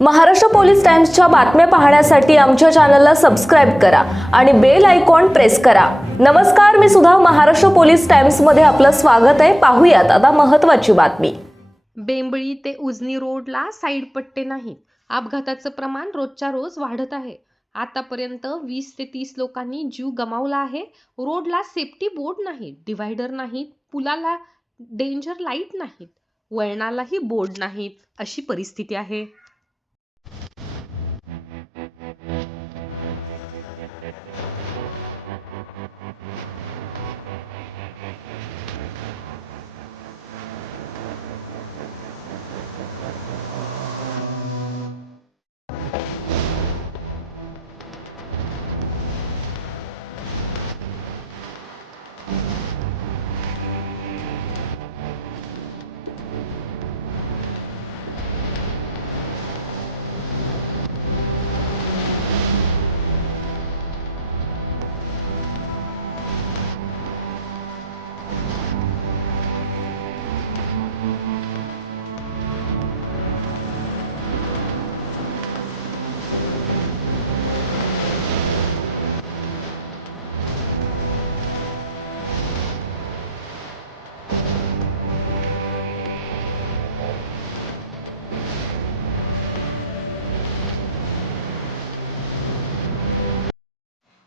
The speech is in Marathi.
महाराष्ट्र पोलीस टाइम्सच्या बातम्या पाहण्यासाठी आमच्या चॅनलला सबस्क्राईब करा आणि बेल आयकॉन प्रेस करा. नमस्कार मी सुद्धा महाराष्ट्र पोलीस टाइम्समध्ये आपलं स्वागत आहे. पाहूयात आता महत्त्वाची बातमी. बेंबळी ते उजनी रोडला साईड पट्टे नाहीत. अपघाताचं प्रमाण रोजच्या रोज वाढत आहे. आतापर्यंत वीस ते तीस लोकांनी जीव गमावला आहे. रोडला सेफ्टी बोर्ड नाहीत डिव्हायडर नाहीत पुलाला डेंजर लाइट नाहीत वळणालाही बोर्ड नाहीत अशी परिस्थिती आहे.